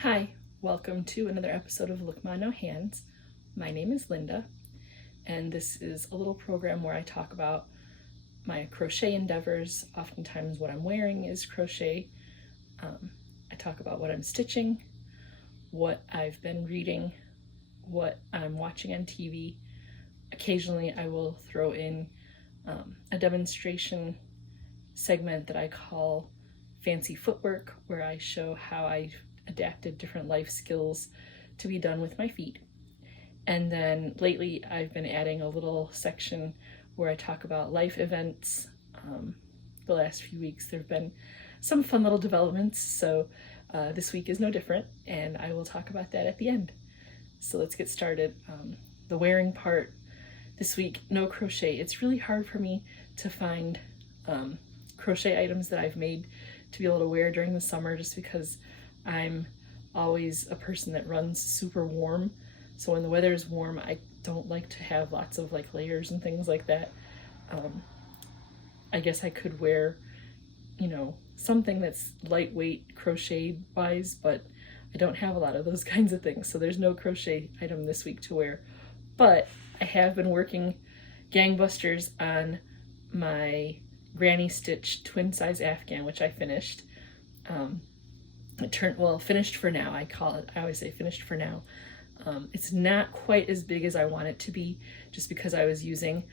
Hi, welcome to another episode of Look Ma No Hands. My name is Linda, and this is a little program where I talk about my crochet endeavors. Oftentimes what I'm wearing is crochet. I talk about what I'm stitching, what I've been reading, what I'm watching on TV. Occasionally I will throw in a demonstration segment that I call Fancy Footwork, where I show how I adapted different life skills to be done with my feet. And then lately I've been adding a little section where I talk about life events. The last few weeks there have been some fun little developments, so this week is no different, and I will talk about that at the end. So let's get started. The wearing part this week, no crochet. It's really hard for me to find crochet items that I've made to be able to wear during the summer, just because I'm always a person that runs super warm. So when the weather is warm, I don't like to have lots of like layers and things like that. I guess I could wear, something that's lightweight crochet wise, but I don't have a lot of those kinds of things. So there's no crochet item this week to wear. But I have been working gangbusters on my granny stitch twin size Afghan, which I finished. Finished for now. I always say finished for now. It's not quite as big as I want it to be, just because I was using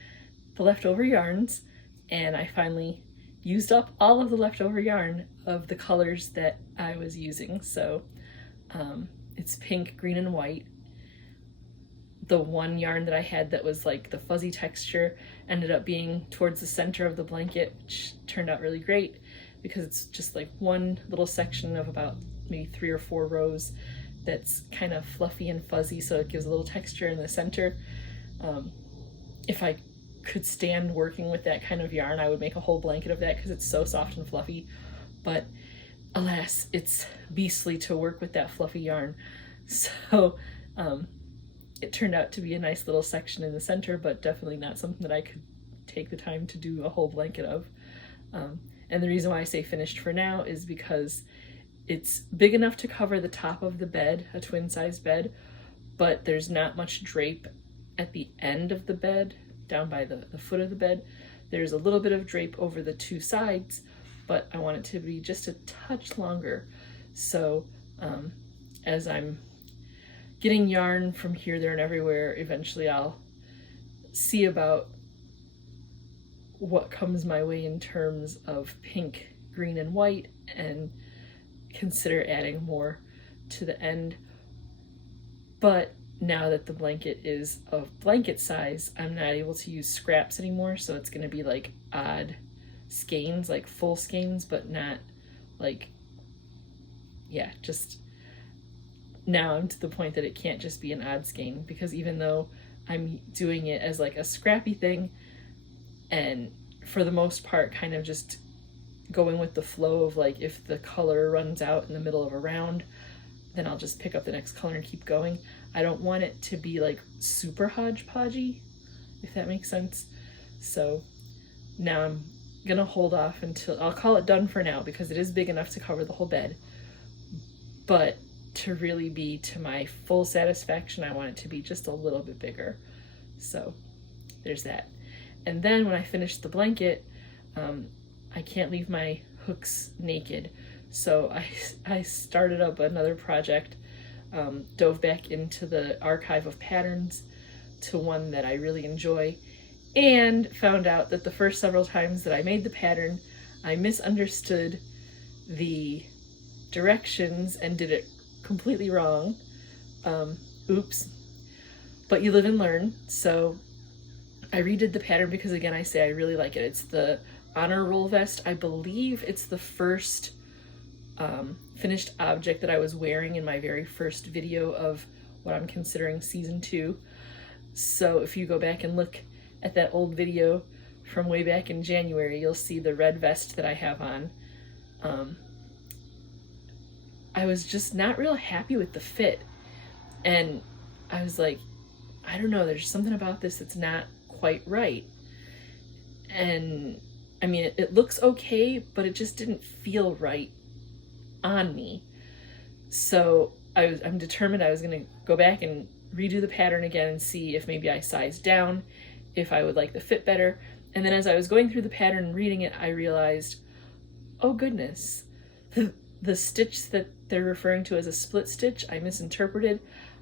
the leftover yarns, and I finally used up all of the leftover yarn of the colors that I was using. So it's pink, green, and white. The one yarn that I had that was like the fuzzy texture ended up being towards the center of the blanket, which turned out really great because it's just like one little section of about maybe 3 or 4 rows that's kind of fluffy and fuzzy, so it gives a little texture in the center. If I could stand working with that kind of yarn, I would make a whole blanket of that because it's so soft and fluffy, but alas, it's beastly to work with that fluffy yarn. So it turned out to be a nice little section in the center, but definitely not something that I could take the time to do a whole blanket of. And the reason why I say finished for now is because it's big enough to cover the top of the bed, a twin size bed, but there's not much drape at the end of the bed, down by the foot of the bed. There's a little bit of drape over the 2 sides, but I want it to be just a touch longer. So as I'm getting yarn from here, there, and everywhere, eventually I'll see about what comes my way in terms of pink, green, and white, and consider adding more to the end. But now that the blanket is of blanket size, I'm not able to use scraps anymore, so it's going to be like odd skeins, like full skeins, but not like, just now I'm to the point that it can't just be an odd skein, because even though I'm doing it as like a scrappy thing, and for the most part kind of just going with the flow of like, if the color runs out in the middle of a round, then I'll just pick up the next color and keep going. I don't want it to be like super hodgepodgey, if that makes sense. So now I'm gonna hold off until, I'll call it done for now, because it is big enough to cover the whole bed, but to really be to my full satisfaction, I want it to be just a little bit bigger. So there's that. And then when I finish the blanket, I can't leave my hooks naked. So I started up another project, dove back into the archive of patterns to one that I really enjoy, and found out that the first several times that I made the pattern, I misunderstood the directions and did it completely wrong. Oops. But you live and learn. So I redid the pattern because, again, I say I really like it. It's the honor roll vest. I believe it's the first finished object that I was wearing in my very first video of what I'm considering season 2. So if you go back and look at that old video from way back in January, you'll see the red vest that I have on. I was just not real happy with the fit, and I was like, I don't know, there's something about this that's not quite right. And I mean, it looks okay, but it just didn't feel right on me. So I'm determined I was going to go back and redo the pattern again and see if maybe I sized down, if I would like the fit better. And then as I was going through the pattern and reading it, I realized, oh goodness, the stitch that they're referring to as a split stitch, I misinterpreted.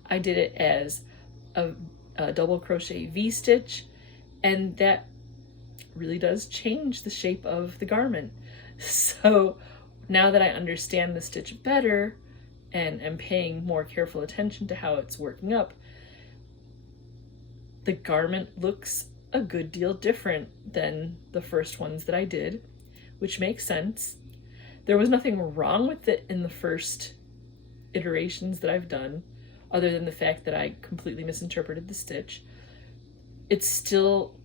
I did it as a double crochet V-stitch, and that really does change the shape of the garment. So now that I understand the stitch better and am paying more careful attention to how it's working up, the garment looks a good deal different than the first ones that I did, which makes sense. There was nothing wrong with it in the first iterations that I've done, other than the fact that I completely misinterpreted the stitch. It still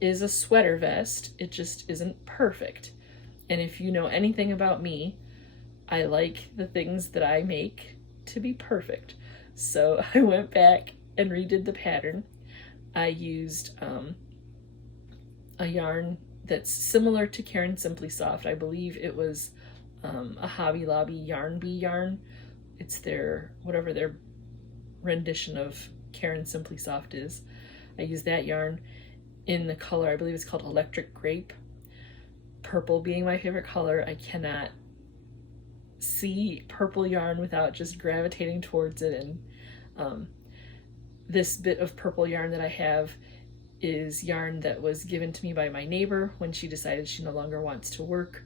is a sweater vest, it just isn't perfect. And if you know anything about me, I like the things that I make to be perfect. So I went back and redid the pattern. I used a yarn that's similar to Caron Simply Soft. I believe it was a Hobby Lobby Yarn Bee yarn. It's their, whatever their rendition of Caron Simply Soft is. I used that yarn in the color, I believe it's called Electric Grape. Purple being my favorite color, I cannot see purple yarn without just gravitating towards it. And this bit of purple yarn that I have is yarn that was given to me by my neighbor when she decided she no longer wants to work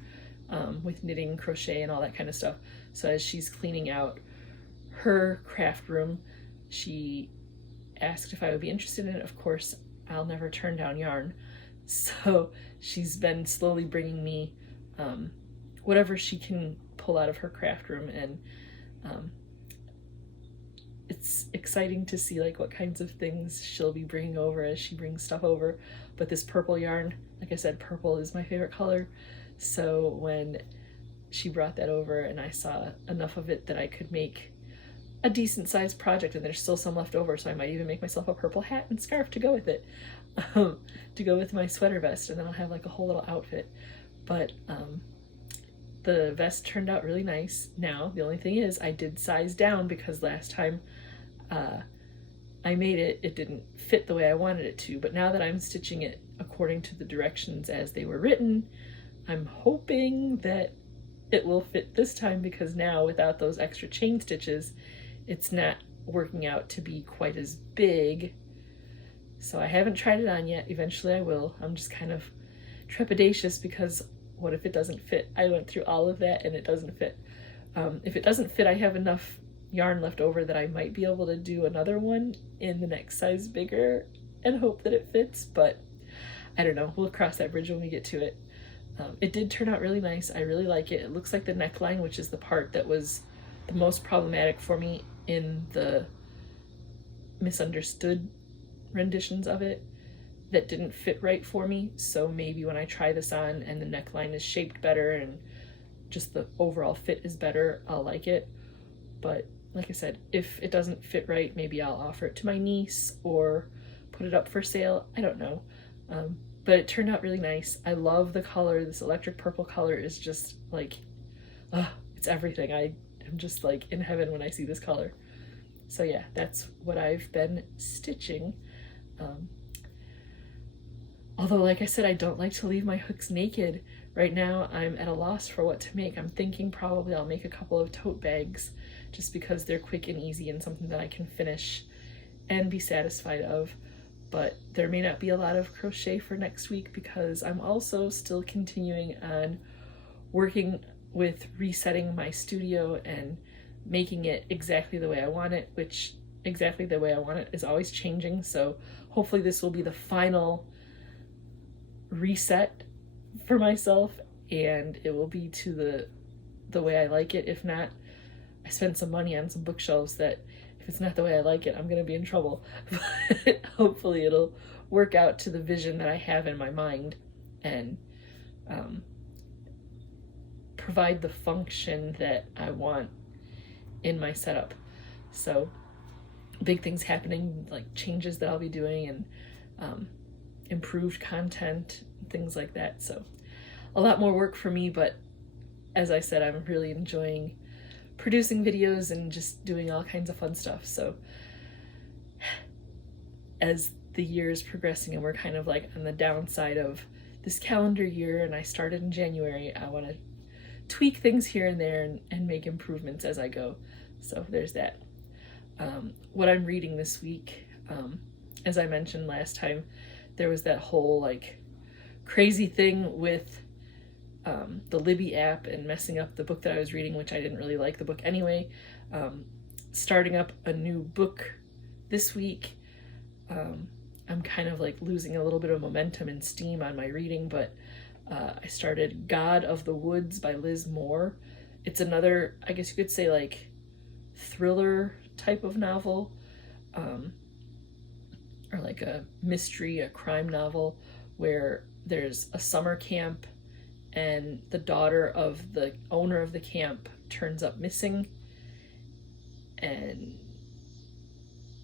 with knitting, crochet, and all that kind of stuff. So as she's cleaning out her craft room, she asked if I would be interested in it. Of course, I'll never turn down yarn. So she's been slowly bringing me whatever she can pull out of her craft room, and it's exciting to see like what kinds of things she'll be bringing over as she brings stuff over. But this purple yarn, like I said, purple is my favorite color. So when she brought that over and I saw enough of it that I could make a decent sized project, and there's still some left over, so I might even make myself a purple hat and scarf to go with it, to go with my sweater vest, and then I'll have like a whole little outfit. But the vest turned out really nice. Now the only thing is I did size down because last time I made it, it didn't fit the way I wanted it to. But now that I'm stitching it according to the directions as they were written, I'm hoping that it will fit this time, because now without those extra chain stitches, it's not working out to be quite as big. So I haven't tried it on yet. Eventually I will. I'm just kind of trepidatious because what if it doesn't fit? I went through all of that and it doesn't fit. If it doesn't fit, I have enough yarn left over that I might be able to do another one in the next size bigger and hope that it fits, but I don't know. We'll cross that bridge when we get to it. It did turn out really nice. I really like it. It looks like the neckline, which is the part that was the most problematic for me in the misunderstood renditions of it, that didn't fit right for me. So maybe when I try this on and the neckline is shaped better and just the overall fit is better, I'll like it. But like I said, if it doesn't fit right, maybe I'll offer it to my niece or put it up for sale. I don't know. But it turned out really nice. I love the color. This electric purple color is just like, it's everything. I am just like in heaven when I see this color. So yeah, that's what I've been stitching. Although, like I said, I don't like to leave my hooks naked. Right now, I'm at a loss for what to make. I'm thinking probably I'll make a couple of tote bags just because they're quick and easy and something that I can finish and be satisfied of. But there may not be a lot of crochet for next week because I'm also still continuing on working with resetting my studio and making it exactly the way I want it, which exactly the way I want it is always changing. So hopefully this will be the final reset for myself and it will be to the way I like it. If not, I spent some money on some bookshelves that if it's not the way I like it, I'm gonna be in trouble. But hopefully it'll work out to the vision that I have in my mind and provide the function that I want in my setup. So big things happening, like changes that I'll be doing and improved content, things like that. So a lot more work for me, but as I said, I'm really enjoying producing videos and just doing all kinds of fun stuff. So as the year is progressing and we're kind of like on the downside of this calendar year, and I started in January, I want to tweak things here and there and make improvements as I go. So there's that. What I'm reading this week, as I mentioned last time, there was that whole like crazy thing with the Libby app and messing up the book that I was reading, which I didn't really like the book anyway. Starting up a new book this week. I'm kind of like losing a little bit of momentum and steam on my reading, but I started God of the Woods by Liz Moore. It's another, I guess you could say, like thriller type of novel, or like a mystery, a crime novel, where there's a summer camp and the daughter of the owner of the camp turns up missing, and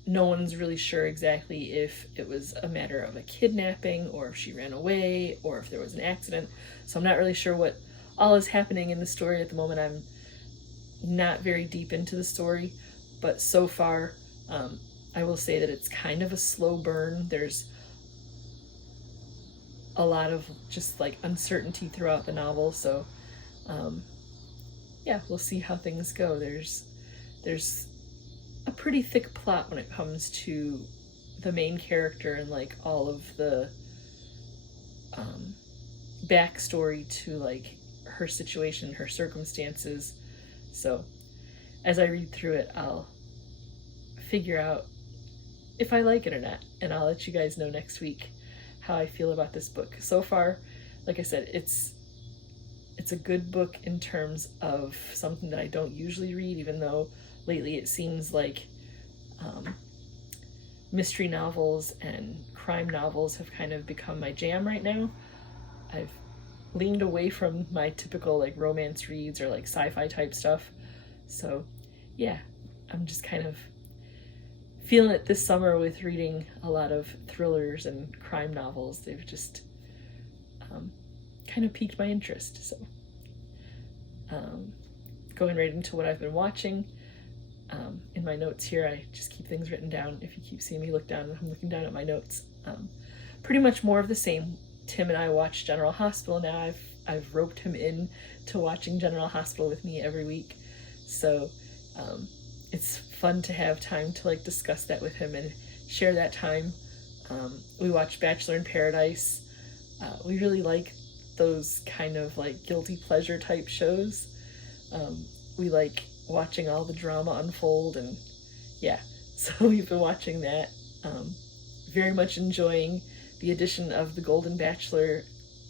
no one's really sure exactly if it was a matter of a kidnapping or if she ran away or if there was an accident. So I'm not really sure what all is happening in the story at the moment. I'm not very deep into the story, but so far I will say that it's kind of a slow burn. There's a lot of just like uncertainty throughout the novel. So yeah, we'll see how things go. There's a pretty thick plot when it comes to the main character and like all of the backstory to like her situation, her circumstances. So as I read through it, I'll figure out if I like it or not, and I'll let you guys know next week how I feel about this book. So far, like I said, it's a good book in terms of something that I don't usually read, even though lately it seems like mystery novels and crime novels have kind of become my jam right now. I've leaned away from my typical like romance reads or like sci-fi type stuff. So yeah, I'm just kind of feeling it this summer with reading a lot of thrillers and crime novels. They've just kind of piqued my interest. So going right into what I've been watching. In my notes here, I just keep things written down. If you keep seeing me look down, I'm looking down at my notes. Pretty much more of the same. Tim and I watch General Hospital now. I've roped him in to watching General Hospital with me every week. So it's fun to have time to like discuss that with him and share that time. We watch Bachelor in Paradise. We really like those kind of like guilty pleasure type shows. We like watching all the drama unfold, and yeah, so we've been watching that. Very much enjoying the addition of the Golden Bachelor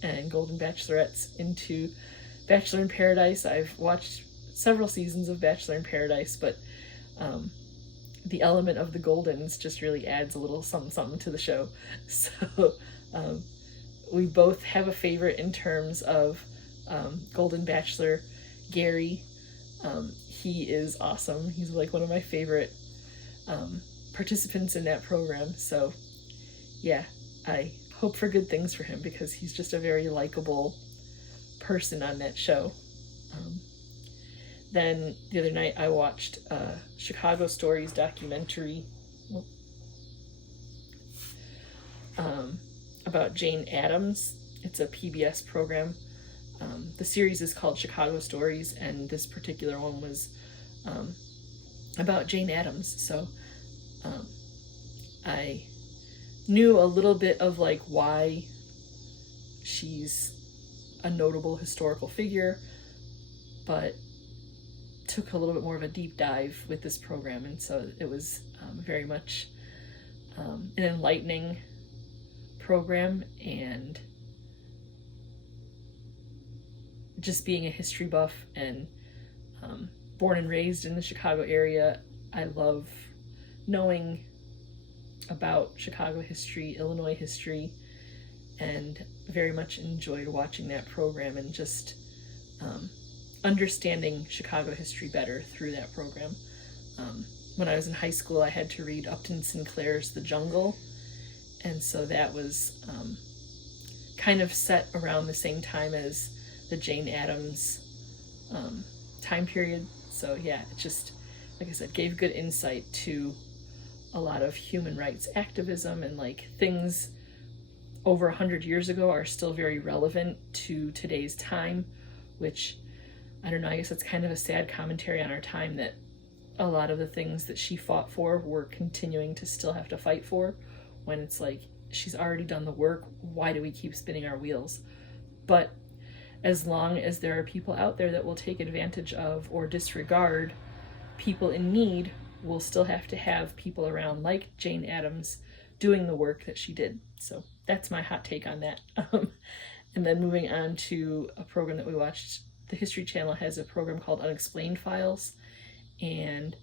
and Golden Bachelorettes into Bachelor in Paradise. I've watched several seasons of Bachelor in Paradise, but the element of the Goldens just really adds a little something to the show. So we both have a favorite in terms of Golden Bachelor, Gary. He is awesome. He's like one of my favorite participants in that program. So yeah, I hope for good things for him because he's just a very likable person on that show. Then the other night I watched Chicago Stories documentary about Jane Addams. It's a PBS program. The series is called Chicago Stories, and this particular one was about Jane Addams. So I knew a little bit of like why she's a notable historical figure, but took a little bit more of a deep dive with this program, and so it was very much an enlightening program. And just being a history buff and born and raised in the Chicago area, I love knowing about Chicago history, Illinois history, and very much enjoyed watching that program and just understanding Chicago history better through that program. When I was in high school, I had to read Upton Sinclair's The Jungle, and so that was kind of set around the same time as the Jane Addams time period. So yeah, it just, like I said, gave good insight to a lot of human rights activism, and like things over 100 years ago are still very relevant to today's time, which, I don't know, I guess it's kind of a sad commentary on our time that a lot of the things that she fought for we're continuing to still have to fight for, when it's like, she's already done the work, why do we keep spinning our wheels? But as long as there are people out there that will take advantage of or disregard people in need, we'll still have to have people around like Jane Addams doing the work that she did. So that's my hot take on that. And then moving on to a program that we watched, the History Channel has a program called UnXplained Files, and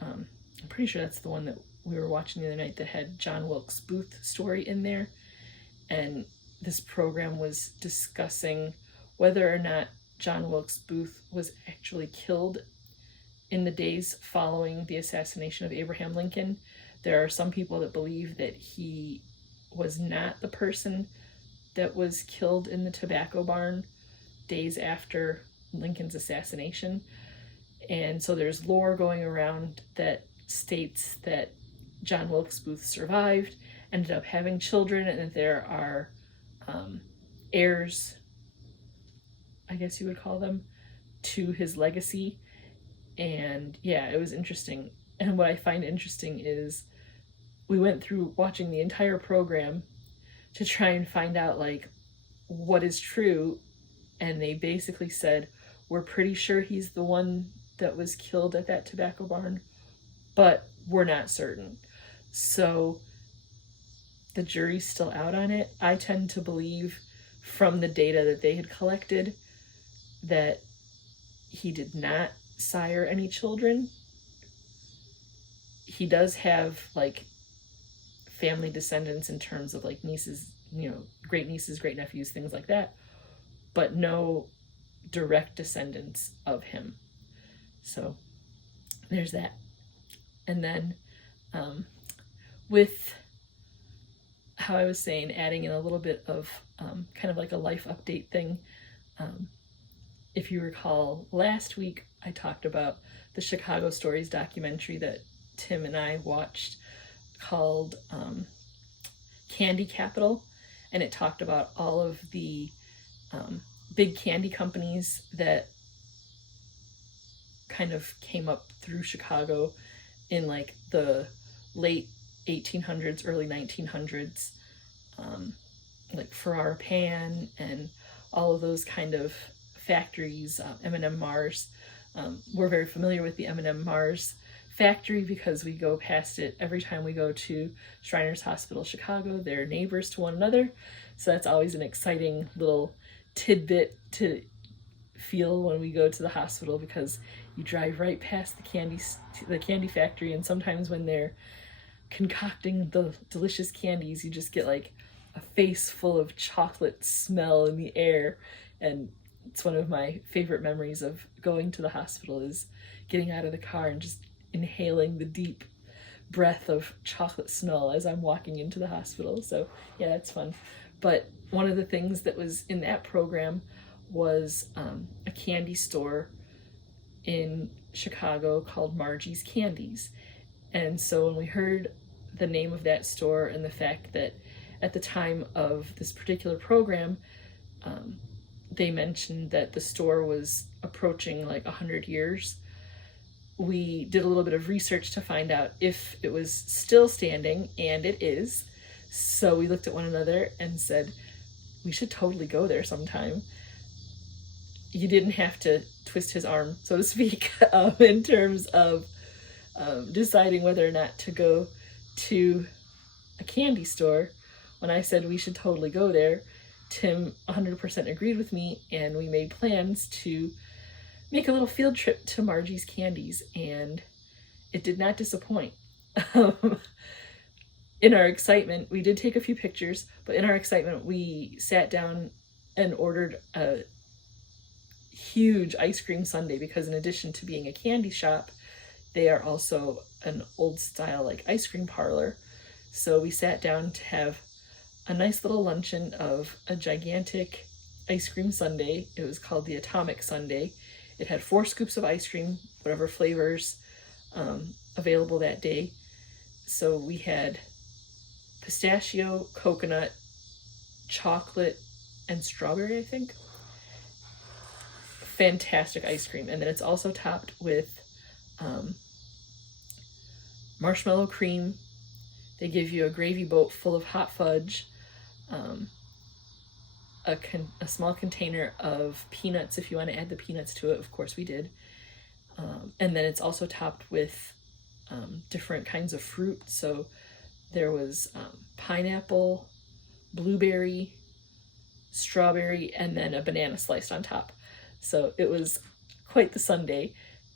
I'm pretty sure that's the one that we were watching the other night that had John Wilkes Booth story in there. And this program was discussing whether or not John Wilkes Booth was actually killed in the days following the assassination of Abraham Lincoln. There are some people that believe that he was not the person that was killed in the tobacco barn days after Lincoln's assassination. And so there's lore going around that states that John Wilkes Booth survived, ended up having children, and that there are heirs, I guess you would call them, to his legacy. And yeah, it was interesting. And what I find interesting is we went through watching the entire program to try and find out like what is true, and they basically said, we're pretty sure he's the one that was killed at that tobacco barn, but we're not certain. So the jury's still out on it. I tend to believe from the data that they had collected that he did not sire any children. He does have like family descendants in terms of like nieces, you know, great nieces, great nephews, things like that, but no direct descendants of him. So there's that. And then with how I was saying, adding in a little bit of kind of like a life update thing. If you recall, last week I talked about the Chicago Stories documentary that Tim and I watched called Candy Capital, and it talked about all of the big candy companies that kind of came up through Chicago in like the late 1800s, early 1900s, like Ferrara Pan and all of those kind of factories, M&M Mars. We're very familiar with the M&M Mars factory because we go past it every time we go to Shriners Hospital Chicago. They're neighbors to one another, so that's always an exciting little tidbit to feel when we go to the hospital, because you drive right past the candy factory, and sometimes when they're concocting the delicious candies, you just get like a face full of chocolate smell in the air. And it's one of my favorite memories of going to the hospital, is getting out of the car and just inhaling the deep breath of chocolate smell as I'm walking into the hospital. So yeah, that's fun. But one of the things that was in that program was a candy store in Chicago called Margie's Candies. And so when we heard the name of that store and the fact that at the time of this particular program, they mentioned that the store was approaching like 100 years, we did a little bit of research to find out if it was still standing, and it is. So we looked at one another and said, we should totally go there sometime. You didn't have to twist his arm, so to speak, in terms of deciding whether or not to go to a candy store. When I said we should totally go there, Tim 100% agreed with me, and we made plans to make a little field trip to Margie's Candies, and it did not disappoint. In our excitement, we did take a few pictures, but in our excitement, we sat down and ordered a huge ice cream sundae, because in addition to being a candy shop, they are also an old style like ice cream parlor. So we sat down to have a nice little luncheon of a gigantic ice cream sundae. It was called the Atomic Sundae. It had 4 scoops of ice cream, whatever flavors available that day. So we had pistachio, coconut, chocolate, and strawberry, I think. Fantastic ice cream. And then it's also topped with marshmallow cream. They give you a gravy boat full of hot fudge, a small container of peanuts if you want to add the peanuts to it. Of course we did. And then it's also topped with different kinds of fruit. So there was pineapple, blueberry, strawberry, and then a banana sliced on top. So it was quite the sundae.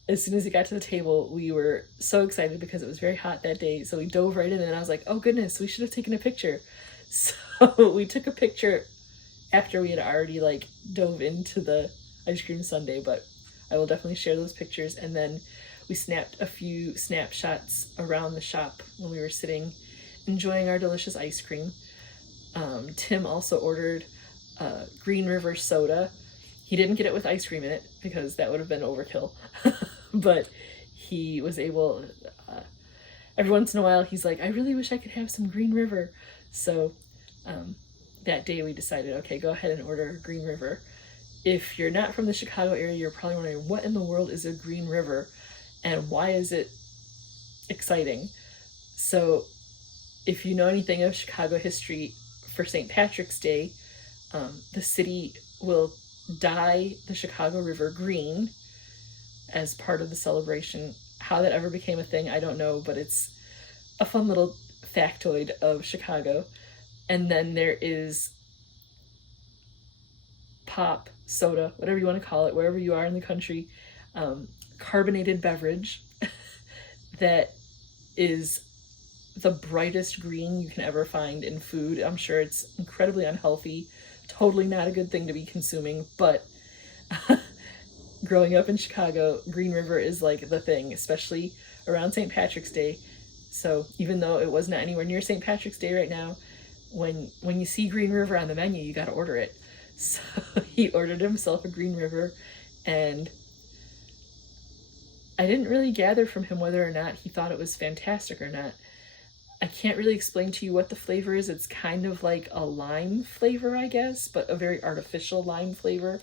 As soon as it got to the table, we were so excited because it was very hot that day. So we dove right in and I was like, oh goodness, we should have taken a picture. So we took a picture after we had already like dove into the ice cream sundae, but I will definitely share those pictures. And then we snapped a few snapshots around the shop when we were sitting enjoying our delicious ice cream. Tim also ordered Green River soda. He didn't get it with ice cream in it because that would have been overkill. But he was able, every once in a while, he's like, I really wish I could have some Green River. So that day we decided, okay, go ahead and order Green River. If you're not from the Chicago area, you're probably wondering, what in the world is a Green River and why is it exciting? So if you know anything of Chicago history, for St. Patrick's Day, the city will dye the Chicago River green as part of the celebration. How that ever became a thing, I don't know, but it's a fun little factoid of Chicago. And then there is pop, soda, whatever you want to call it, wherever you are in the country, carbonated beverage that is the brightest green you can ever find in food. I'm sure it's incredibly unhealthy, totally not a good thing to be consuming, but growing up in Chicago, Green River is like the thing, especially around St. Patrick's Day. So even though it was not anywhere near St. Patrick's Day right now, when you see Green River on the menu, you got to order it. So he ordered himself a Green River, and I didn't really gather from him whether or not he thought it was fantastic or not. I can't really explain to you what the flavor is. It's kind of like a lime flavor, I guess, but a very artificial lime flavor.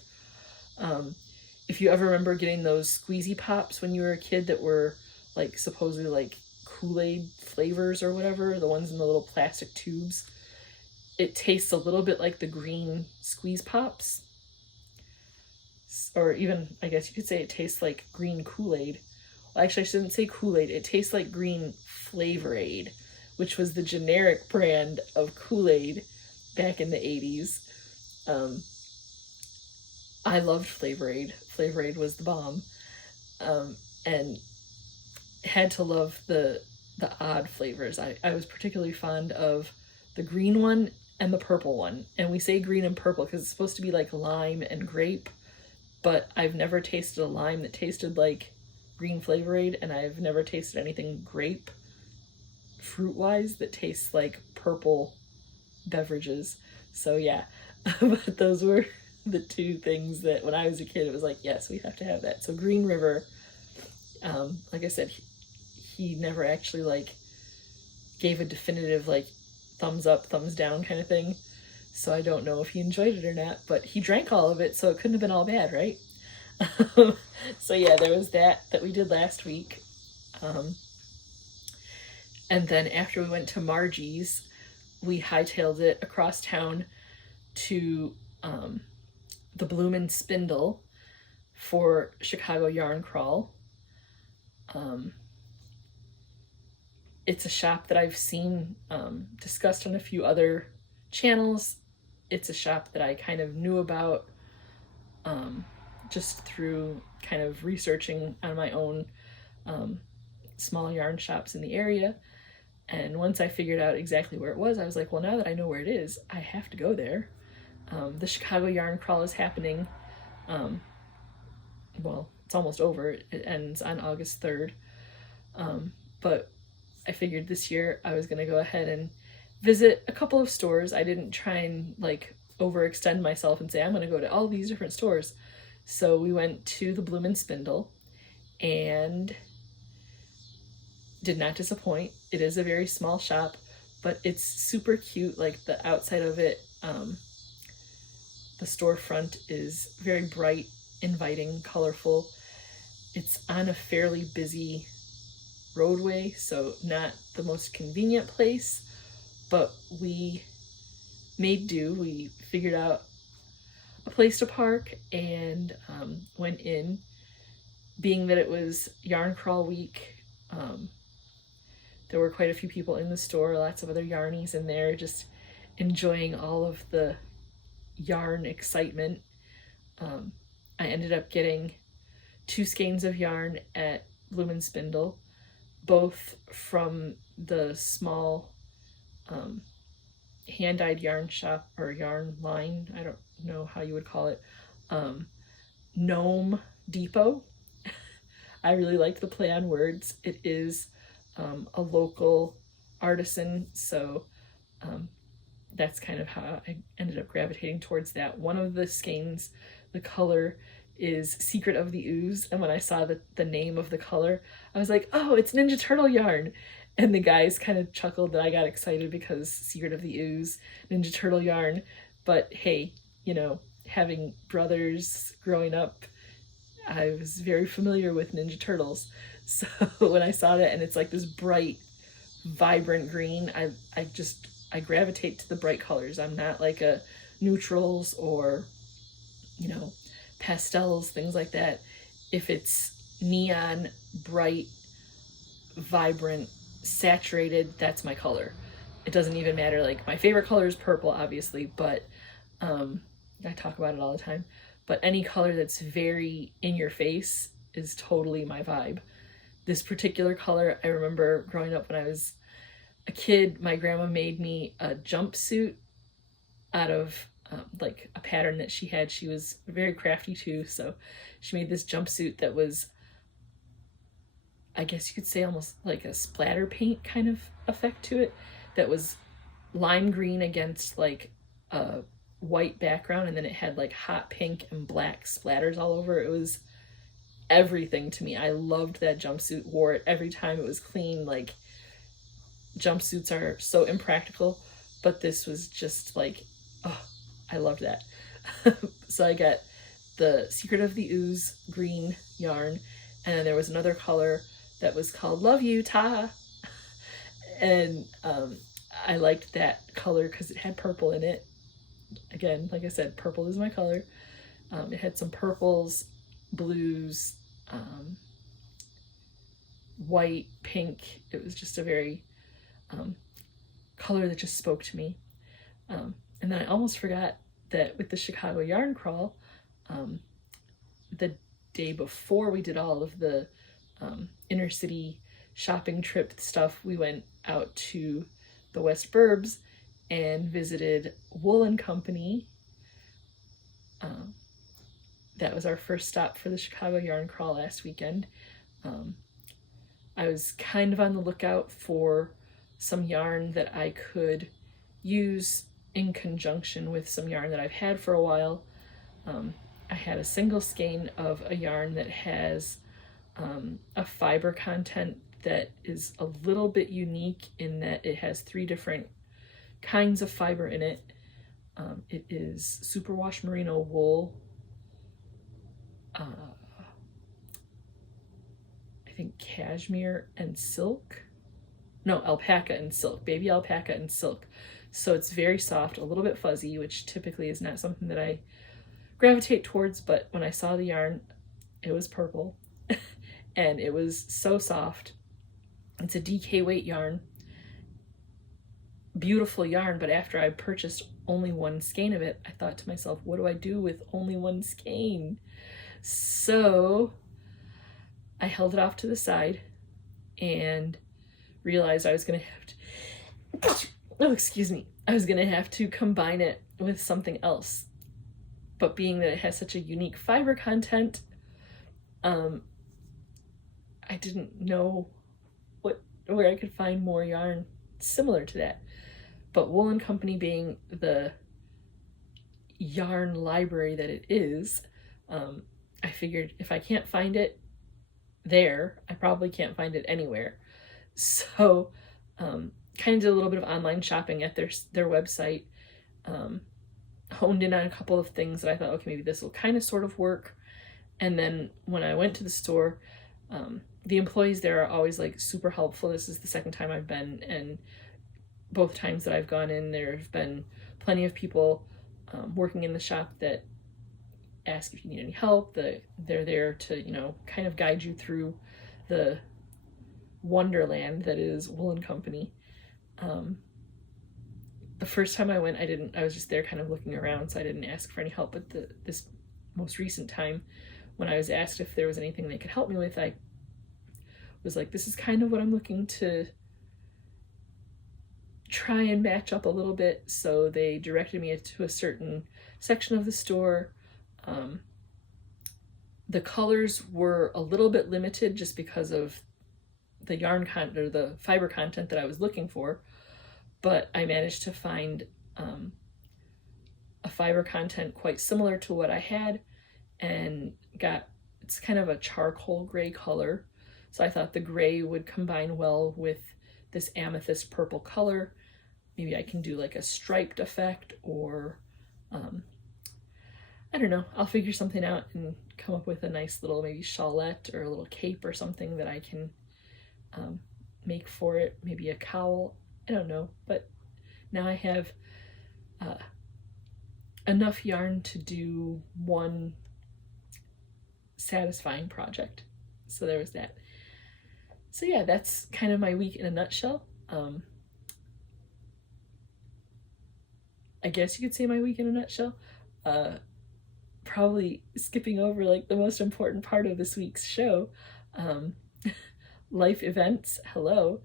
If you ever remember getting those squeezy pops when you were a kid that were like supposedly like Kool-Aid flavors or whatever, the ones in the little plastic tubes, it tastes a little bit like the green squeeze pops. Or even, I guess you could say it tastes like green Kool-Aid. Well, actually, I shouldn't say Kool-Aid. It tastes like green Flavor-Aid, which was the generic brand of Kool-Aid back in the 80s. I loved Flavor-Aid. Flavor-Aid was the bomb. And had to love the odd flavors. I was particularly fond of the green one and the purple one. And we say green and purple because it's supposed to be like lime and grape, but I've never tasted a lime that tasted like green Flavor-Aid, and I've never tasted anything grape fruit-wise that tastes like purple beverages. So yeah, but those were the two things that when I was a kid, it was like, yes, we have to have that. So Green River, like I said, he never actually like gave a definitive like thumbs up, thumbs down kind of thing. So I don't know if he enjoyed it or not, but he drank all of it, so it couldn't have been all bad, right? So yeah, there was that we did last week. And then after we went to Margie's, we hightailed it across town to the Bloom and Spindle for Chicago Yarn Crawl. It's a shop that I've seen discussed on a few other channels. It's a shop that I kind of knew about just through kind of researching on my own small yarn shops in the area. And once I figured out exactly where it was, I was like, well, now that I know where it is, I have to go there. The Chicago Yarn Crawl is happening. Well, it's almost over. It ends on August 3rd. But I figured this year I was going to go ahead and visit a couple of stores. I didn't try and like overextend myself and say I'm going to go to all these different stores. So we went to the Bloom and Spindle, and did not disappoint. It is a very small shop, but it's super cute. Like the outside of it, the storefront is very bright, inviting, colorful. It's on a fairly busy roadway, so not the most convenient place, but we made do. We figured out a place to park and went in. Being that it was yarn crawl week, there were quite a few people in the store, lots of other yarnies in there, just enjoying all of the yarn excitement. I ended up getting 2 skeins of yarn at Bloom & Spindle, both from the small hand-dyed yarn shop or yarn line, I don't know how you would call it, Gnome Depot. I really liked the play on words. It is a local artisan, so that's kind of how I ended up gravitating towards that. One of the skeins, the color is Secret of the Ooze, and when I saw the name of the color, I was like, oh, it's Ninja Turtle yarn. And the guys kind of chuckled that I got excited because Secret of the Ooze, Ninja Turtle yarn. But hey, you know, having brothers growing up, I was very familiar with Ninja Turtles. So when I saw that and it's like this bright, vibrant green, I gravitate to the bright colors. I'm not like a neutrals or, you know, pastels, things like that. If it's neon, bright, vibrant, saturated, that's my color. It doesn't even matter. Like my favorite color is purple, obviously, but I talk about it all the time. But any color that's very in your face is totally my vibe. This particular color, I remember growing up when I was a kid, my grandma made me a jumpsuit out of like a pattern that she had. She was very crafty too, so she made this jumpsuit that was, I guess you could say, almost like a splatter paint kind of effect to it, that was lime green against like a white background, and then it had like hot pink and black splatters all over. It was everything to me. I loved that jumpsuit, wore it every time. It was clean. Like, jumpsuits are so impractical, but this was just like, oh, I loved that. So I got the Secret of the Ooze green yarn, and then there was another color that was called Love You Ta, and I liked that color because it had purple in it. Again, like I said, purple is my color. It had some purples, blues, white, pink. It was just a very color that just spoke to me. And then I almost forgot that with the Chicago Yarn Crawl, the day before we did all of the inner city shopping trip stuff, we went out to the West Burbs and visited Wool & Company. That was our first stop for the Chicago Yarn Crawl last weekend. I was kind of on the lookout for some yarn that I could use in conjunction with some yarn that I've had for a while. I had a single skein of a yarn that has a fiber content that is a little bit unique in that it has 3 different kinds of fiber in it. It is superwash merino wool, I think cashmere and silk. No, alpaca and silk, baby alpaca and silk. So it's very soft, a little bit fuzzy, which typically is not something that I gravitate towards, but when I saw the yarn, it was purple and it was so soft. It's a DK weight yarn. Beautiful yarn, but after I purchased only 1 skein of it, I thought to myself, what do I do with only 1 skein? So I held it off to the side and realized I was gonna have to, oh, excuse me, I was gonna have to combine it with something else. But being that it has such a unique fiber content, I didn't know where I could find more yarn similar to that. But Wool & Company, being the yarn library that it is, I figured if I can't find it, there. I probably can't find it anywhere. So kind of did a little bit of online shopping at their website, honed in on a couple of things that I thought, okay, maybe this will kind of sort of work. And then when I went to the store, the employees there are always like super helpful. This is the second time I've been, and both times that I've gone in, there have been plenty of people working in the shop that ask if you need any help. They're there to, you know, kind of guide you through the wonderland that is Wool & Company. The first time I went, I was just there kind of looking around, so I didn't ask for any help. But this most recent time, when I was asked if there was anything they could help me with, I was like, this is kind of what I'm looking to try and match up a little bit. So they directed me to a certain section of the store. The colors were a little bit limited just because of the yarn content or the fiber content that I was looking for, but I managed to find a fiber content quite similar to what I had, and it's kind of a charcoal gray color. So I thought the gray would combine well with this amethyst purple color. Maybe I can do like a striped effect, or I don't know, I'll figure something out and come up with a nice little maybe shawlette or a little cape or something that I can make for it, maybe a cowl, I don't know. But now I have enough yarn to do one satisfying project. So there was that. So yeah, that's kind of my week in a nutshell. I guess you could say my week in a nutshell. Probably skipping over like the most important part of this week's show. Life events. Hello.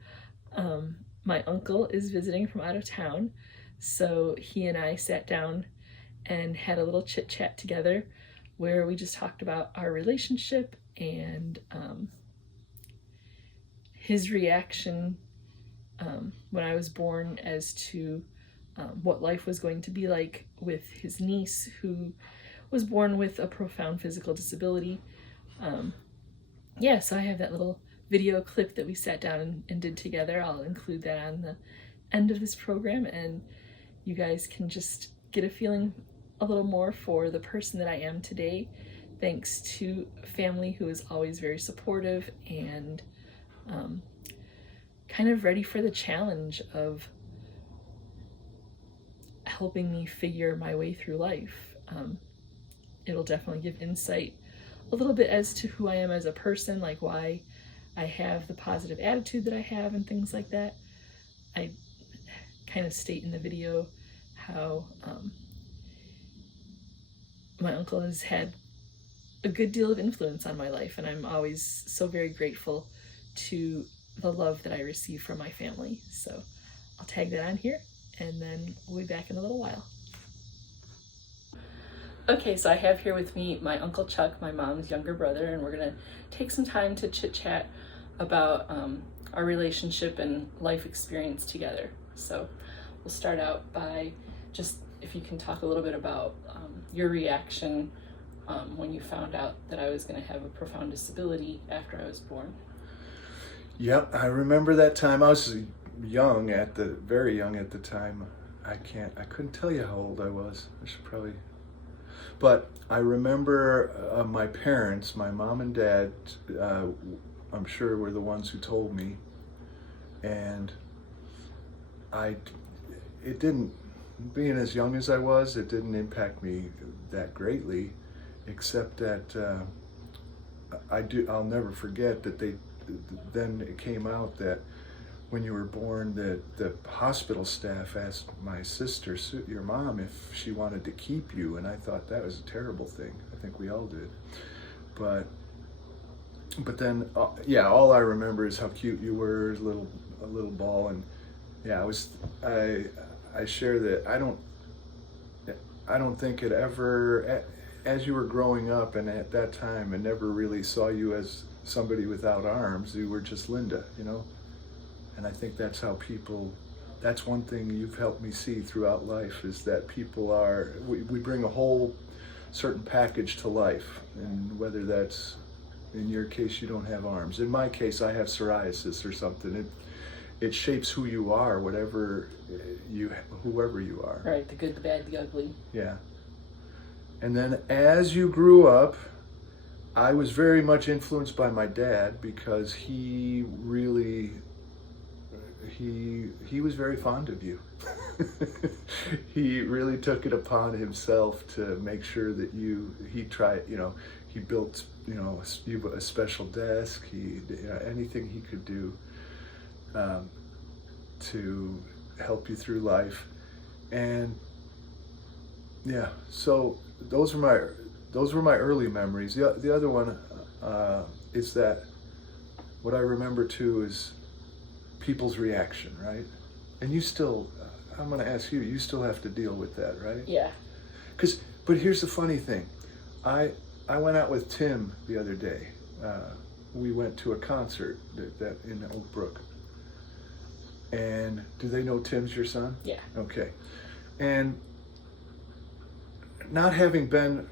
My uncle is visiting from out of town, so he and I sat down and had a little chit chat together where we just talked about our relationship and his reaction when I was born as to what life was going to be like with his niece, who was born with a profound physical disability. Yeah, so I have that little video clip that we sat down and did together. I'll include that on the end of this program, and you guys can just get a feeling a little more for the person that I am today, thanks to family who is always very supportive and kind of ready for the challenge of helping me figure my way through life. It'll definitely give insight a little bit as to who I am as a person, like why I have the positive attitude that I have and things like that. I kind of state in the video how my uncle has had a good deal of influence on my life, and I'm always so very grateful to the love that I receive from my family. So I'll tag that on here, and then we'll be back in a little while. Okay, so I have here with me my Uncle Chuck, my mom's younger brother, and we're gonna take some time to chit chat about our relationship and life experience together. So we'll start out by just, if you can talk a little bit about your reaction when you found out that I was gonna have a profound disability after I was born. Yep, I remember that time. I was very young at the time. I couldn't tell you how old I was. I should probably, but I remember my parents, my mom and dad, I'm sure were the ones who told me, and it didn't, being as young as I was, it didn't impact me that greatly, except that I'll never forget that then it came out that when you were born, that the hospital staff asked my sister, your mom, if she wanted to keep you, and I thought that was a terrible thing. I think we all did. But then, yeah, all I remember is how cute you were, a little ball, and yeah, I share that. I don't think it ever, as you were growing up and at that time, I never really saw you as somebody without arms. You were just Linda, you know? And I think that's how that's one thing you've helped me see throughout life, is that people we bring a whole certain package to life, and whether that's In your case, you don't have arms. In my case, I have psoriasis or something. It shapes who you are, whoever you are. Right, the good, the bad, the ugly. Yeah. And then as you grew up, I was very much influenced by my dad because he really, he was very fond of you. He really took it upon himself to make sure that he tried, he built, a special desk, anything he could do to help you through life. And yeah, so those were my early memories. The other one is that what I remember too is people's reaction, right? And you still, I'm going to ask you, you still have to deal with that, right? Yeah. But here's the funny thing. I went out with Tim the other day. We went to a concert that in Oak Brook. And do they know Tim's your son? Yeah. Okay. And not having been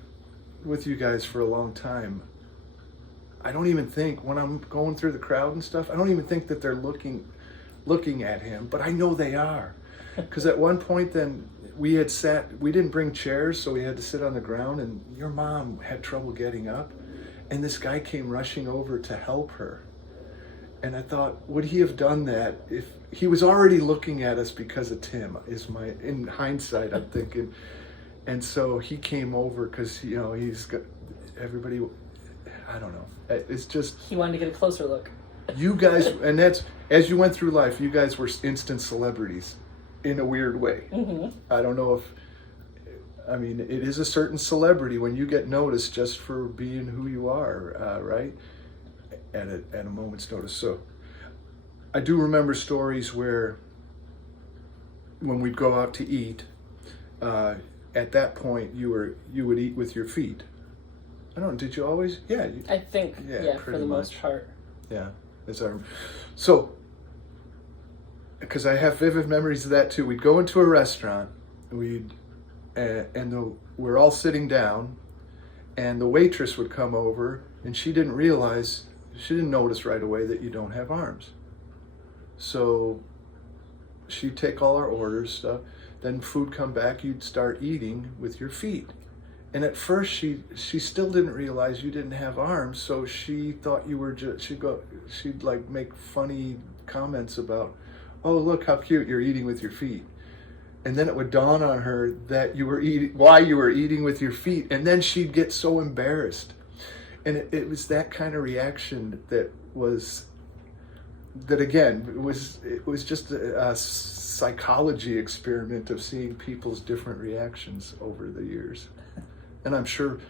with you guys for a long time, I don't even think, when I'm going through the crowd and stuff, I don't even think that they're looking at him, but I know they are. Because at one point then, we didn't bring chairs, so we had to sit on the ground, and your mom had trouble getting up, and this guy came rushing over to help her. And I thought, would he have done that if he was already looking at us because of Tim, in hindsight, I'm thinking. And so he came over because, he's got everybody, I don't know. It's just... He wanted to get a closer look. You guys, and that's, as you went through life, you guys were instant celebrities in a weird way. Mm-hmm. I don't know it is a certain celebrity when you get noticed just for being who you are, right? At a moment's notice. So I do remember stories where when we'd go out to eat, at that point you would eat with your feet. I don't know, did you always? Yeah. I think, yeah, for the most part. Yeah. So, because I have vivid memories of that too. We'd go into a restaurant, we're all sitting down, and the waitress would come over, and she didn't notice right away that you don't have arms. So she'd take all our orders, stuff, then food come back, you'd start eating with your feet. And at first she still didn't realize you didn't have arms, so she thought you were she'd like make funny comments about, oh, look how cute, you're eating with your feet. And then it would dawn on her that why you were eating with your feet, and then she'd get so embarrassed. And it was that kind of reaction it was just a psychology experiment of seeing people's different reactions over the years. And I'm sure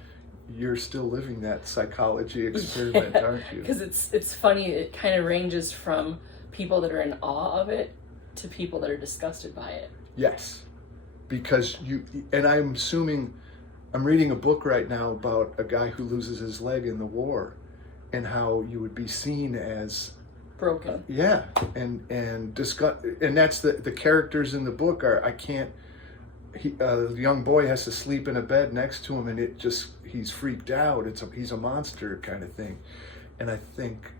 you're still living that psychology experiment, aren't you? Because it's funny, it kind of ranges from people that are in awe of it to people that are disgusted by it. Yes, because I'm assuming, I'm reading a book right now about a guy who loses his leg in the war and how you would be seen as broken. Yeah, and discuss, and that's the characters in the book are, the young boy has to sleep in a bed next to him, and he's freaked out. He's a monster kind of thing. And I think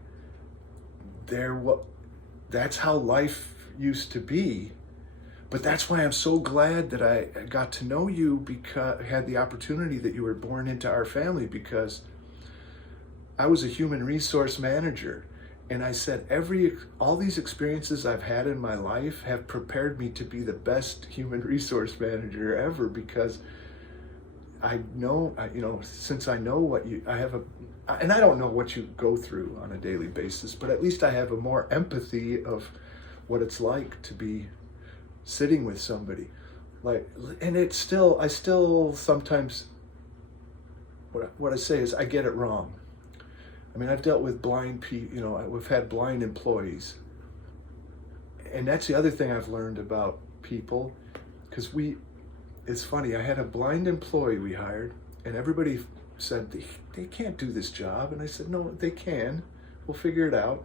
that's how life used to be. But that's why I'm so glad that I got to know you, because I had the opportunity that you were born into our family, because I was a human resource manager. And I said, all these experiences I've had in my life have prepared me to be the best human resource manager ever, because I know, since I know and I don't know what you go through on a daily basis, but at least I have a more empathy of what it's like to be sitting with somebody. And I still sometimes, what I say is I get it wrong. I mean, I've dealt with blind people, we've had blind employees. And that's the other thing I've learned about people, because it's funny, I had a blind employee we hired, and everybody said, they can't do this job. And I said, no, they can. We'll figure it out.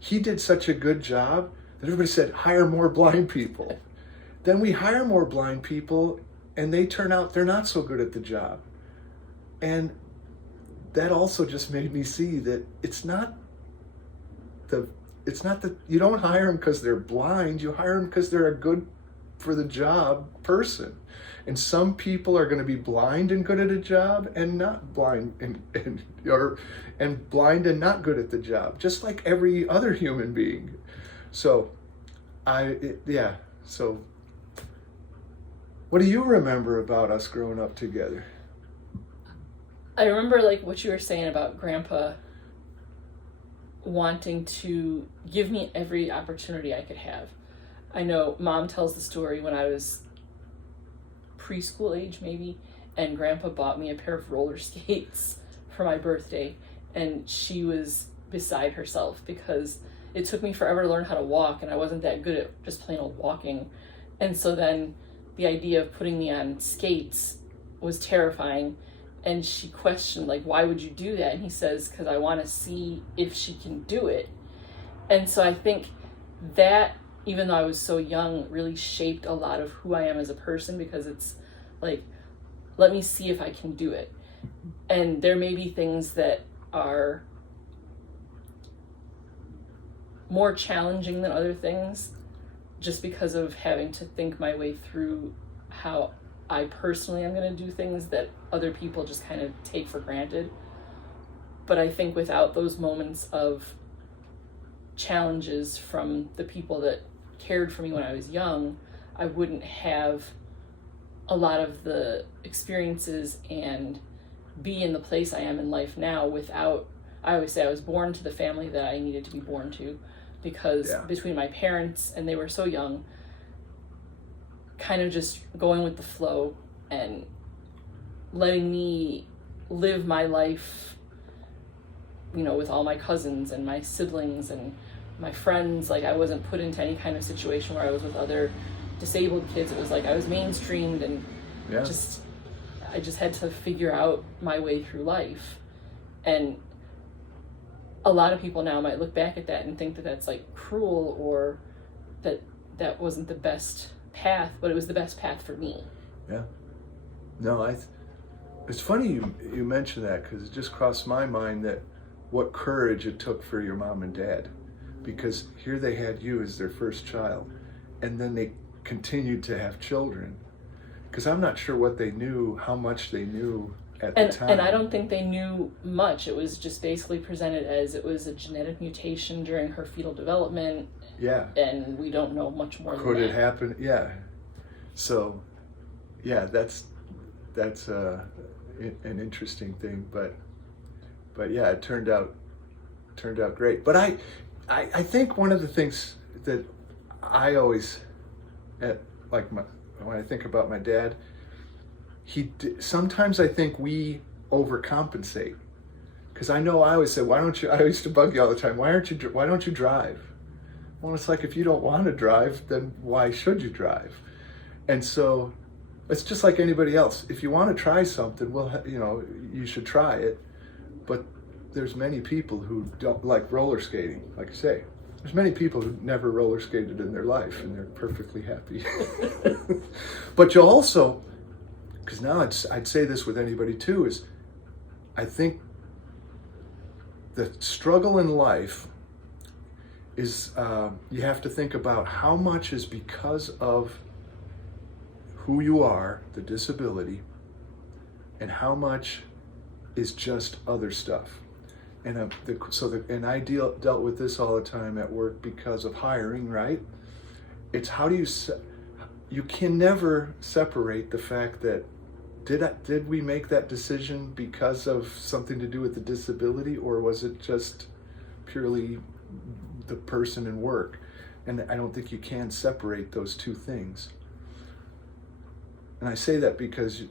He did such a good job that everybody said, hire more blind people. Then we hire more blind people, and they turn out they're not so good at the job. And that also just made me see that it's not the you don't hire them because they're blind. You hire them because they're a good for the job person. And some people are going to be blind and good at a job, and not blind and blind and not good at the job, just like every other human being. So so what do you remember about us growing up together? I remember like what you were saying about Grandpa wanting to give me every opportunity I could have. I know Mom tells the story when I was preschool age maybe, and Grandpa bought me a pair of roller skates for my birthday, and she was beside herself because it took me forever to learn how to walk, and I wasn't that good at just plain old walking. And so then the idea of putting me on skates was terrifying, and she questioned, like, why would you do that? And he says, because I want to see if she can do it. And so I think that, even though I was so young, really shaped a lot of who I am as a person, because it's like, let me see if I can do it. And there may be things that are more challenging than other things, just because of having to think my way through how I personally am going to do things that other people just kind of take for granted. But I think without those moments of challenges from the people that cared for me when I was young, I wouldn't have a lot of the experiences and be in the place I am in life now without, I always say I was born to the family that I needed to be born to, because between my parents, and they were so young, kind of just going with the flow and letting me live my life, you know, with all my cousins and my siblings and my friends. Like, I wasn't put into any kind of situation where I was with other disabled kids. It was like I was mainstreamed, and I just had to figure out my way through life. And a lot of people now might look back at that and think that that's like cruel, or that wasn't the best path, but it was the best path for me. Yeah. No, it's funny you mentioned that, because it just crossed my mind that what courage it took for your mom and dad, because here they had you as their first child, and then they continued to have children, because I'm not sure what they knew, how much they knew at the time. And I don't think they knew much. It was just basically presented as it was a genetic mutation during her fetal development. Yeah. And we don't know much more than that. Could it happen? Yeah. So, yeah, that's an interesting thing, but yeah, it turned out great. But I think one of the things that I always, when I think about my dad, sometimes I think we overcompensate, because I know I always say, I used to bug you all the time, why don't you drive? Well, it's like, if you don't want to drive, then why should you drive? And so it's just like anybody else. If you want to try something, well, you should try it. But there's many people who don't like roller skating. Like I say, there's many people who never roller skated in their life, and they're perfectly happy. But you also, because now I'd say this with anybody too, is I think the struggle in life is you have to think about how much is because of who you are, the disability, and how much is just other stuff. And I dealt with this all the time at work because of hiring, right? It's how do you can never separate the fact that did we make that decision because of something to do with the disability, or was it just purely the person and work? And I don't think you can separate those two things. And I say that because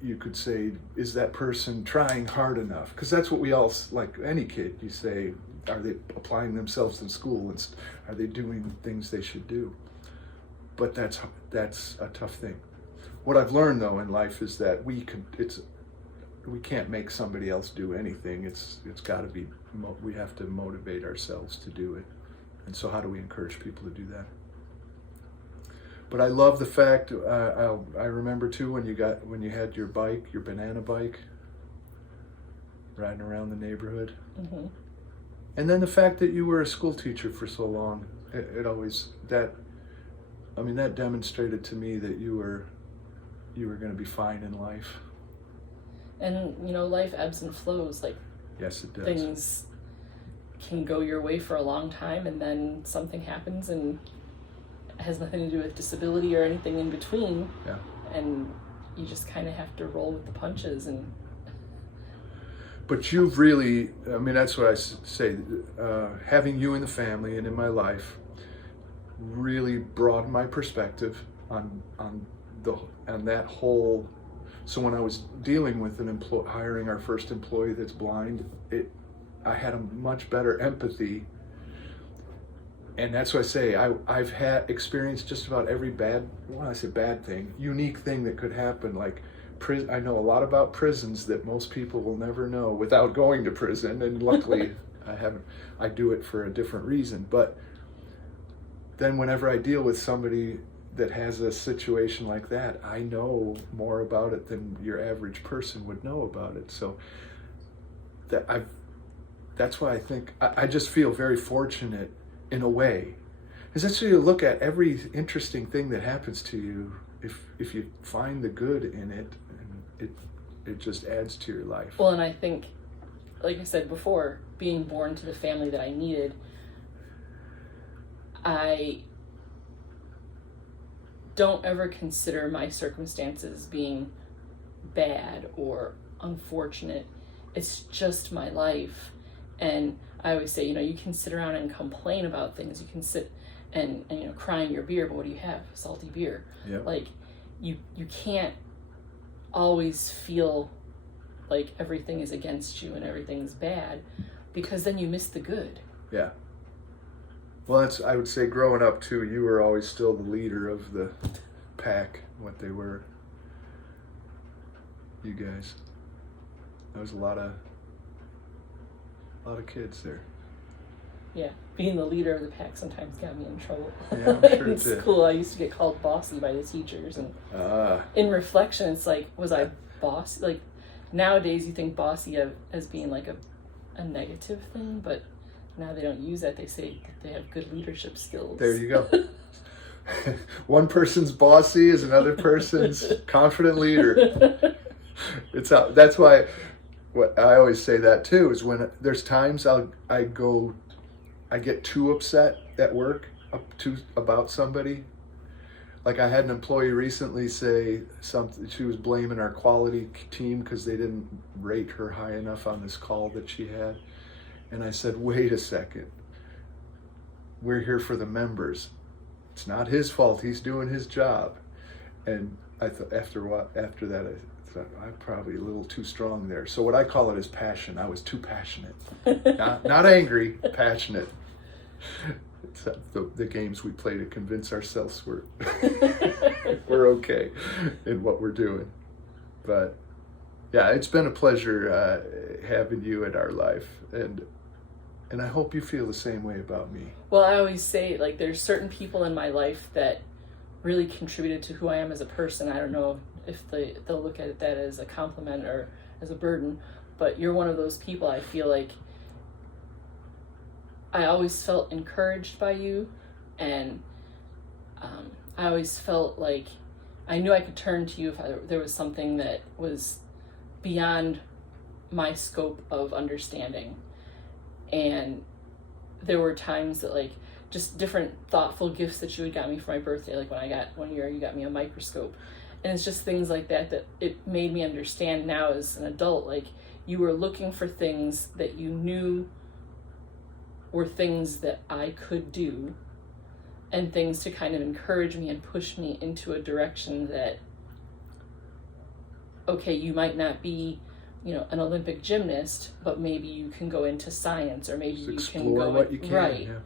you could say, is that person trying hard enough? Because that's what we all, like any kid, you say, are they applying themselves in school, and are they doing things they should do? But that's a tough thing. What I've learned though in life is that we can't make somebody else do anything. It's got to be, we have to motivate ourselves to do it. And so how do we encourage people to do that? But I love the fact, I remember too when you had your bike, your banana bike, riding around the neighborhood. Mm-hmm. And then the fact that you were a school teacher for so long, it always, that demonstrated to me that you were going to be fine in life. And, you know, life ebbs and flows. Like, yes, it does. Things can go your way for a long time, and then something happens and it has nothing to do with disability or anything in between. Yeah. And you just kind of have to roll with the punches. And but you've really, that's what I say, having you in the family and in my life really broadened my perspective on that whole. So when I was dealing with hiring our first employee that's blind, I had a much better empathy. And that's what I say, I've had experienced just about every unique thing that could happen. Like, I know a lot about prisons that most people will never know without going to prison. And luckily, I do it for a different reason. But then whenever I deal with somebody that has a situation like that, I know more about it than your average person would know about it. So that's why I think I just feel very fortunate in a way. Because that's where you look at every interesting thing that happens to you, if you find the good in it, and it just adds to your life. Well, and I think, like I said before, being born to the family that I needed, I don't ever consider my circumstances being bad or unfortunate. It's just my life. And I always say, you know, you can sit around and complain about things. You can sit and you know, cry in your beer, but what do you have? Salty beer. Yep. Like, you can't always feel like everything is against you and everything's bad, because then you miss the good. Yeah. Well, I would say growing up too, you were always still the leader of the pack, what they were. You guys. There was a lot of kids there. Yeah, being the leader of the pack sometimes got me in trouble. Yeah, I'm sure in school, I used to get called bossy by the teachers, and in reflection, it's like, was I bossy? Like, nowadays you think bossy as being like a negative thing, but now they don't use that. They say that they have good leadership skills. There you go. One person's bossy is another person's confident leader. That's why what I always say that too is when there's times I get too upset at work about somebody. Like, I had an employee recently say something. She was blaming our quality team because they didn't rate her high enough on this call that she had. And I said, wait a second. We're here for the members. It's not his fault. He's doing his job. And I thought after that, I thought I'm probably a little too strong there. So what I call it is passion. I was too passionate. not angry, passionate. It's the games we play to convince ourselves we're okay in what we're doing. But yeah, it's been a pleasure having you in our life, and I hope you feel the same way about me. Well, I always say, like, there's certain people in my life that really contributed to who I am as a person. I don't know if they'll look at that as a compliment or as a burden, but you're one of those people. I feel like I always felt encouraged by you, and I always felt like I knew I could turn to you if there was something that was beyond my scope of understanding. And there were times that, like, just different thoughtful gifts that you had got me for my birthday. Like, one year you got me a microscope. And it's just things like that it made me understand now as an adult. Like, you were looking for things that you knew were things that I could do, and things to kind of encourage me and push me into a direction that, okay, you might not be, you know, an Olympic gymnast, but maybe you can go into science, or maybe you can go what you can, right. Yeah.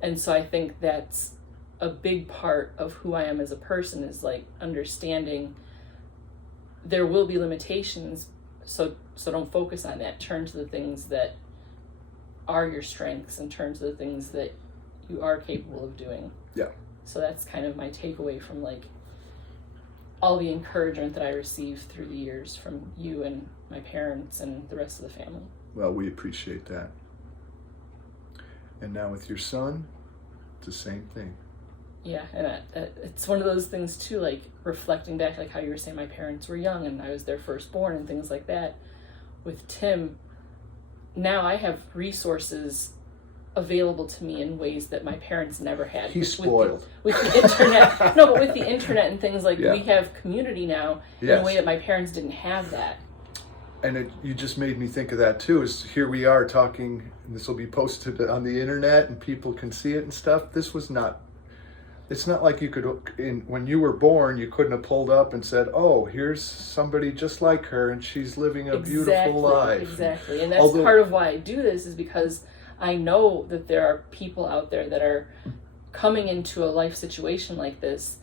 And so I think that's a big part of who I am as a person, is like understanding there will be limitations, so don't focus on that. Turn to the things that are your strengths, and turn to the things that you are capable of doing. Yeah. So that's kind of my takeaway from, like, all the encouragement that I received through the years from you and my parents and the rest of the family. Well, we appreciate that. And now with your son, it's the same thing. Yeah, and it's one of those things too, like reflecting back, like how you were saying my parents were young and I was their firstborn and things like that. With Tim, now I have resources available to me in ways that my parents never had. He's spoiled. With the internet. No, but with the internet and things like, Yeah. we have community now in Yes. a way that my parents didn't have that. And you just made me think of that too, is here we are talking, and this will be posted on the internet and people can see it and stuff. It's not like you could, when you were born, you couldn't have pulled up and said, oh, here's somebody just like her and she's living a beautiful life. Exactly. And that's part of why I do this, is because I know that there are people out there that are coming into a life situation like this,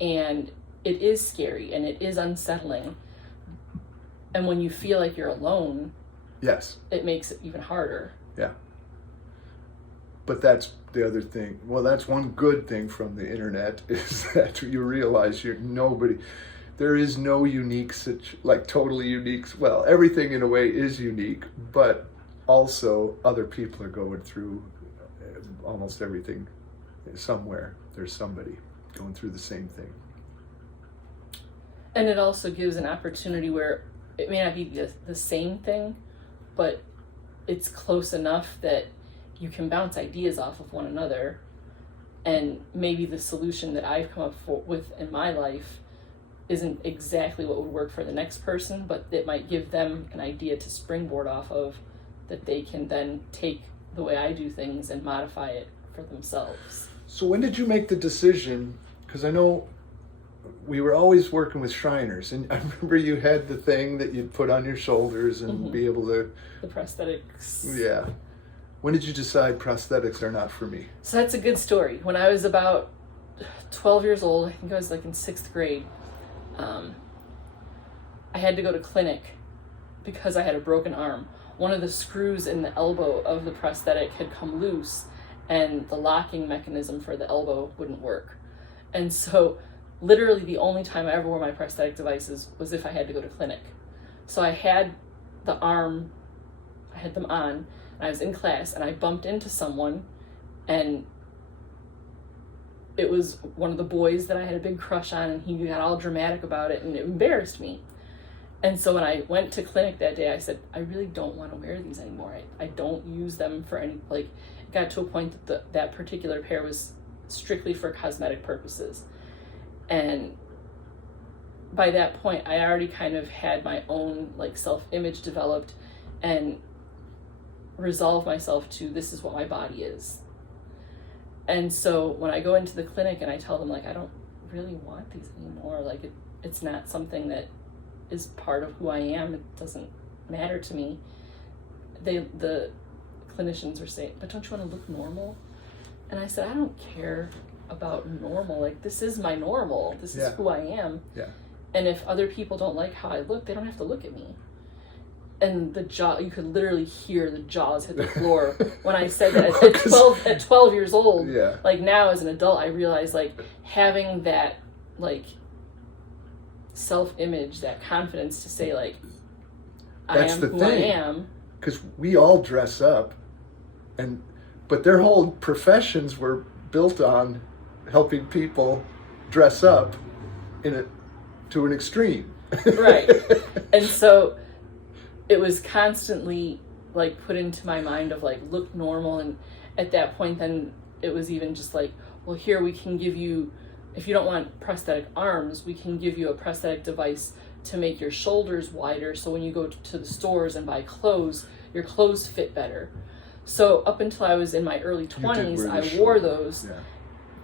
and it is scary and it is unsettling. And when you feel like you're alone, yes, it makes it even harder. Yeah. But that's the other thing. Well, that's one good thing from the internet, is that you realize there is no unique, totally unique. Well, everything in a way is unique, but also other people are going through almost everything somewhere. There's somebody going through the same thing. And it also gives an opportunity where it may not be the same thing, but it's close enough that you can bounce ideas off of one another, and maybe the solution that I've come up with in my life isn't exactly what would work for the next person, but it might give them an idea to springboard off of, that they can then take the way I do things and modify it for themselves. So when did you make the decision? Because I know we were always working with Shriners, and I remember you had the thing that you'd put on your shoulders and be able to... The prosthetics. Yeah. When did you decide prosthetics are not for me? So that's a good story. When I was about 12 years old, I think I was like in 6th grade, I had to go to clinic because I had a broken arm. One of the screws in the elbow of the prosthetic had come loose, and the locking mechanism for the elbow wouldn't work. And so literally the only time I ever wore my prosthetic devices was if I had to go to clinic. So I had them on, and I was in class, and I bumped into someone, and it was one of the boys that I had a big crush on, and he got all dramatic about it, and it embarrassed me. And so when I went to clinic that day, I said, I really don't want to wear these anymore. I don't use them for any, it got to a point that that particular pair was strictly for cosmetic purposes. And by that point, I already kind of had my own self-image developed, and resolve myself to, this is what my body is. And so when I go into the clinic and I tell them I don't really want these anymore, it's not something that is part of who I am, it doesn't matter to me, the clinicians were saying, but don't you want to look normal? And I said, I don't care about normal, this is my normal, this is who I am. Yeah. And if other people don't like how I look, they don't have to look at me. And the jaw, you could literally hear the jaws hit the floor when I said that at 12 years old. Yeah. Now as an adult, I realized having that self-image, that confidence to say I am who I am. Because we all dress up, but their whole professions were built on helping people dress up to an extreme. Right. And so it was constantly put into my mind of look normal, and at that point then it was even just well, here we can give you, if you don't want prosthetic arms, we can give you a prosthetic device to make your shoulders wider, so when you go to the stores and buy clothes, your clothes fit better. So up until I was in my early 20s, I wore those,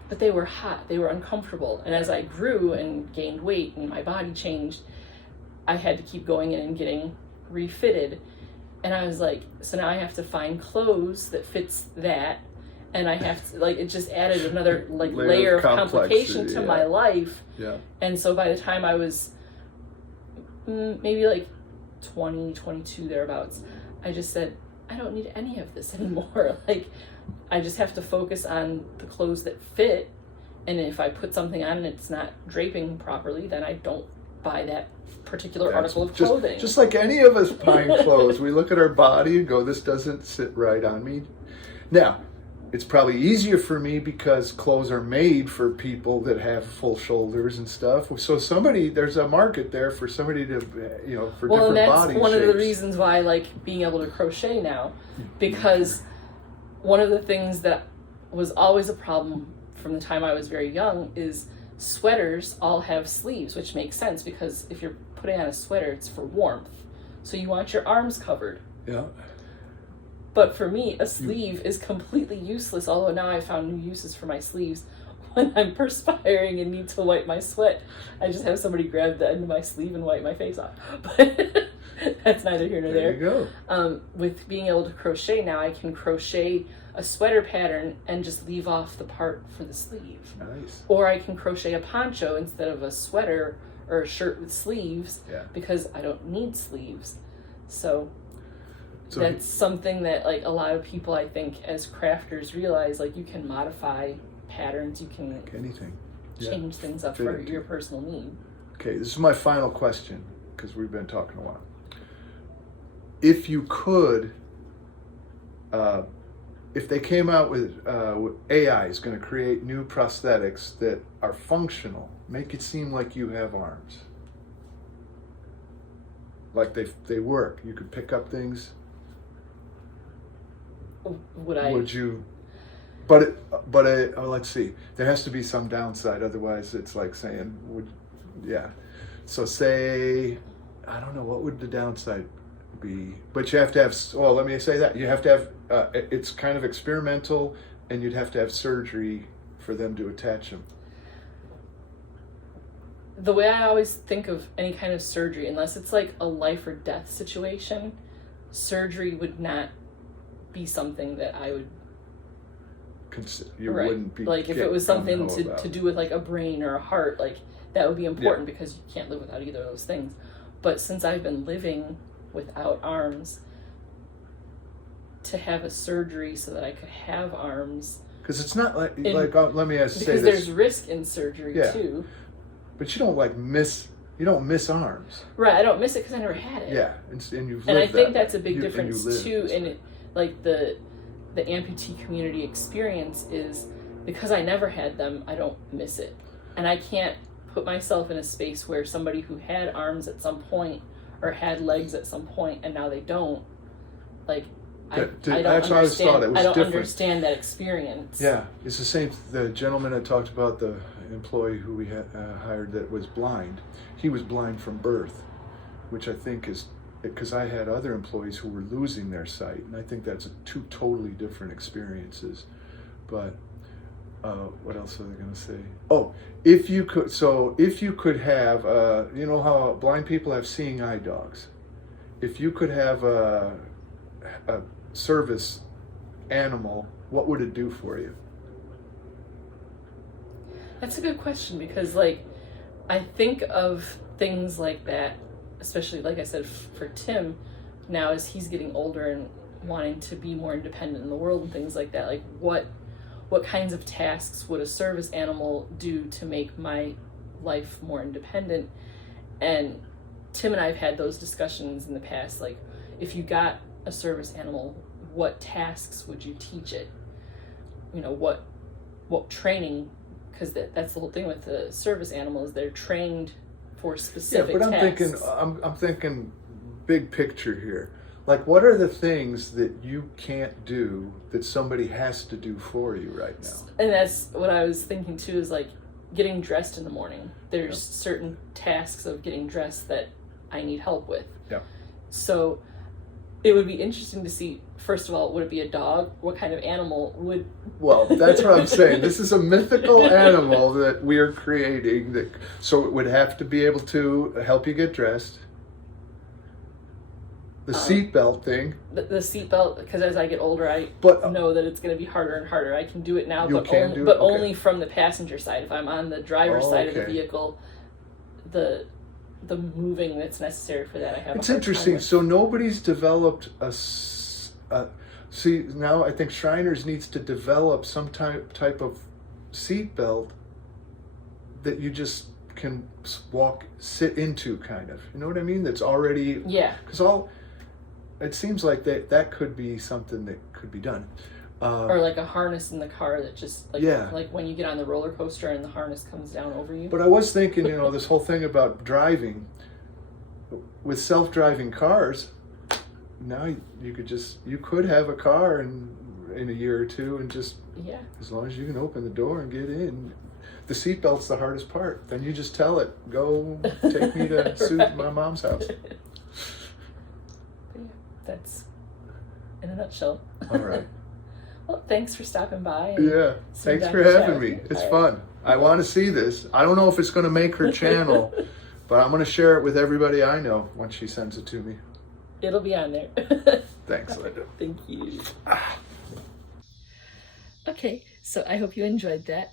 but they were hot, they were uncomfortable, and as I grew and gained weight and my body changed, I had to keep going in and getting refitted. And I was so now I have to find clothes that fits that, and I have to it just added another layer of complication to my life. Yeah. And so by the time I was maybe 20, 22 thereabouts, I just said, I don't need any of this anymore. I just have to focus on the clothes that fit And if I put something on and it's not draping properly, then I don't buy that particular article of clothing. Just like any of us buying clothes, we look at our body and go, this doesn't sit right on me. Now, it's probably easier for me because clothes are made for people that have full shoulders and stuff. So there's a market there for somebody to, for different body shapes. One of the reasons why I like being able to crochet now, because one of the things that was always a problem from the time I was very young is sweaters all have sleeves, which makes sense because if you're putting on a sweater, it's for warmth. So you want your arms covered. Yeah. But for me, a sleeve is completely useless, although now I found new uses for my sleeves. When I'm perspiring and need to wipe my sweat, I just have somebody grab the end of my sleeve and wipe my face off. But that's neither here nor there. There you go. With being able to crochet now, I can crochet a sweater pattern and just leave off the part for the sleeve. Nice. Or I can crochet a poncho instead of a sweater or a shirt with sleeves because I don't need sleeves. So that's something that like a lot of people, I think, as crafters realize, like you can modify patterns, you can anything. Change things up for your personal need. Okay, this is my final question because we've been talking a while. If you could, if they came out with AI is going to create new prosthetics that are functional, make it seem like you have arms, like they work. You could pick up things. Would you? But let's see. There has to be some downside. Otherwise, it's like saying, So say, I don't know, what would the downside be? But you have to have. Well, let me say that you have to have. It's kind of experimental, and you'd have to have surgery for them to attach them. The way I always think of any kind of surgery, unless it's like a life or death situation, surgery would not be something that I would wouldn't be like if it was something to do with like a brain or a heart, like that would be important because you can't live without either of those things. But since I've been living without arms, to have a surgery so that I could have arms, because it's not like let me say this, because there's risk in surgery too. But you don't miss arms, right? I don't miss it because I never had it. Yeah, and you've lived and I think that. that's a big difference too. And like the amputee community experience is because I never had them, I don't miss it, and I can't put myself in a space where somebody who had arms at some point or had legs at some point and now they don't. Like I don't understand that experience. Yeah, it's the same. The gentleman I talked about, the employee who we had hired that was blind, he was blind from birth, which I think is because I had other employees who were losing their sight, and I think that's two totally different experiences. But what else was I going to say? Oh, if you could have, you know how blind people have seeing eye dogs. If you could have a service animal, what would it do for you? That's a good question because, like, I think of things like that, especially, like I said, for Tim, now as he's getting older and wanting to be more independent in the world and things like that. Like, what kinds of tasks would a service animal do to make my life more independent? And Tim and I have had those discussions in the past. Like, if you got a service animal, what tasks would you teach it? You know, what training? Because that's the whole thing with the service animals. They're trained for specific tasks. I'm thinking big picture here. Like, what are the things that you can't do that somebody has to do for you right now? And that's what I was thinking too, is like getting dressed in the morning. There's certain tasks of getting dressed that I need help with. Yeah. So it would be interesting to see, first of all, would it be a dog? What kind of animal would... Well, that's what I'm saying. This is a mythical animal that we are creating. So it would have to be able to help you get dressed. The seatbelt thing. The seatbelt, because as I get older, I know that it's going to be harder and harder. I can do it now, but only from the passenger side. If I'm on the driver's side of the vehicle, the moving that's necessary for that, I have. It's interesting. So nobody's developed see, now I think Shriners needs to develop some type of seatbelt that you just can sit into, kind of. You know what I mean? That's already, yeah. Because it seems like that could be something that could be done. Or like a harness in the car that just, like, yeah. like when you get on the roller coaster and the harness comes down over you. But I was thinking, you know, this whole thing about driving, with self-driving cars, now you could have a car in a year or two, and just, yeah, as long as you can open the door and get in. The seatbelt's the hardest part. Then you just tell it, go take me to my mom's house. But yeah, that's in a nutshell. All right. Well, thanks for stopping by. Yeah, thanks for having me. It's fun. I want to see this. I don't know if it's going to make her channel, but I'm going to share it with everybody I know once she sends it to me. It'll be on there. Thanks, Linda. Thank you. Okay, so I hope you enjoyed that.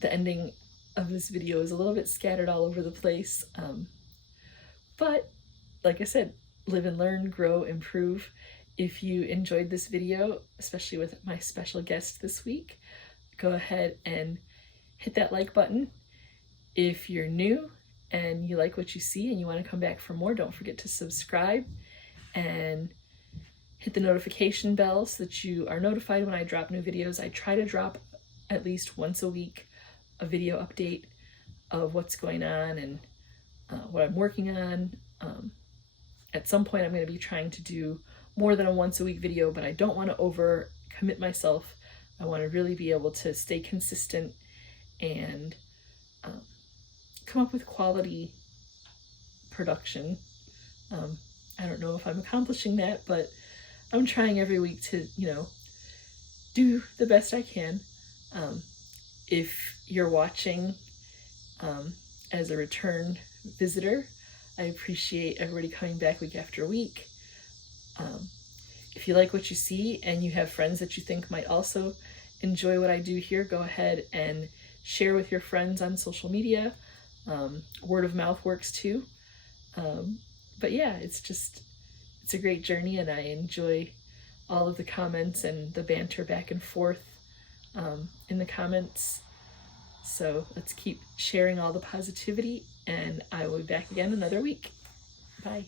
The ending of this video is a little bit scattered all over the place. But like I said, live and learn, grow, improve. If you enjoyed this video, especially with my special guest this week, go ahead and hit that like button. If you're new and you like what you see and you want to come back for more, don't forget to subscribe and hit the notification bell so that you are notified when I drop new videos. I try to drop at least once a week a video update of what's going on and what I'm working on. At some point I'm going to be trying to do more than a once a week video, but I don't want to over commit myself. I want to really be able to stay consistent and come up with quality production. I don't know if I'm accomplishing that, but I'm trying every week to, do the best I can. If you're watching as a return visitor, I appreciate everybody coming back week after week. If you like what you see and you have friends that you think might also enjoy what I do here, go ahead and share with your friends on social media. Word of mouth works too. But yeah, it's a great journey, and I enjoy all of the comments and the banter back and forth in the comments. So let's keep sharing all the positivity, and I will be back again another week. Bye.